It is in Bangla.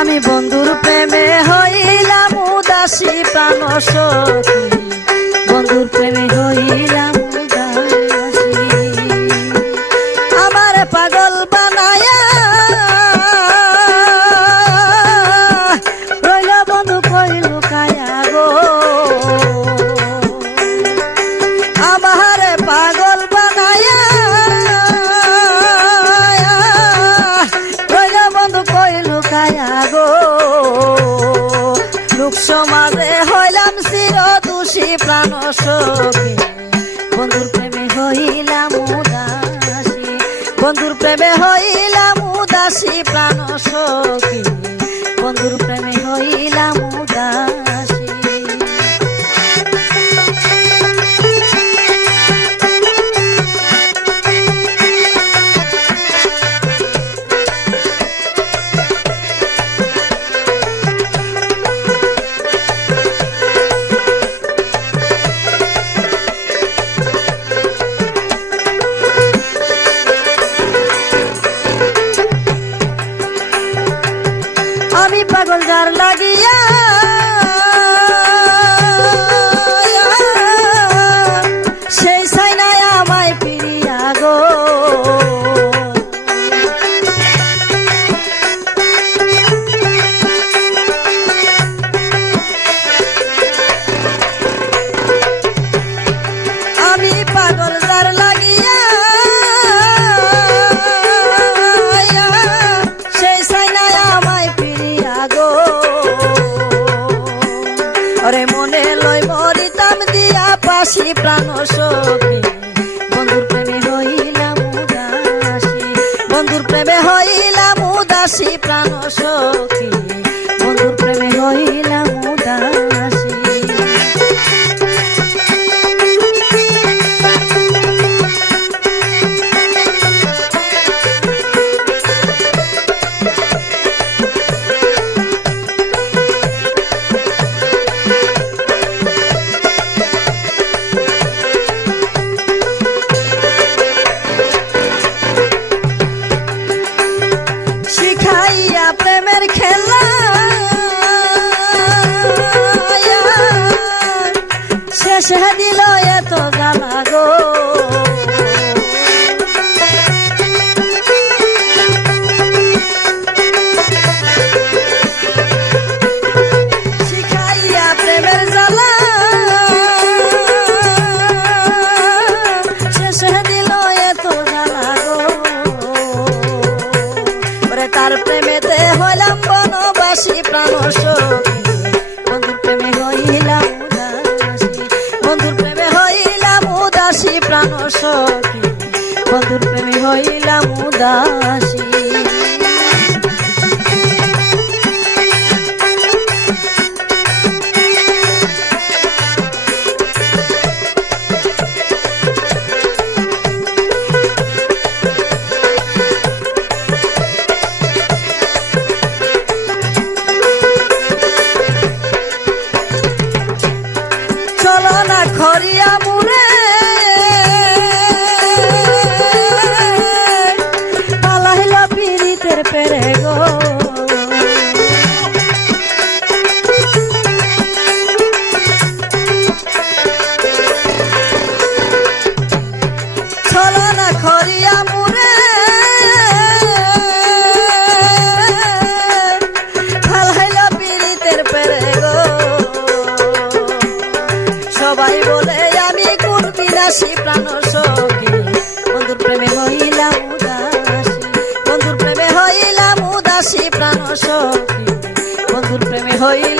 আমি বন্ধুর প্রেমে হইলাম উদাসী প্রাণ গো লোক সমাজে হইলাম চির দোষী প্রাণ সখী বন্ধুর প্রেমে হইলাম উদাসী। বন্ধুর প্রেমে হইলাম উদাসী প্রাণ সখী বন্ধুর पागल जार लगिया। ওরে মনে লই মরিতাম দিয়া পাশি প্রাণ সখী। বন্ধুর প্রেমে হইলাম উদাসী। বন্ধুর প্রেমে হইলাম উদাসী প্রাণ সখী। বন্ধুর প্রেমে হইলাম শেষে দিল এত তার প্রেমেতে হইলাম বনবাসী প্রাণ সখী বন্ধুর প্রেমী হইলাম উদাসী। পেরে গো। সবাই বলে আমি কোন বিলাসী প্রাণ সখী সখী বন্ধুর প্রেমে হইলাম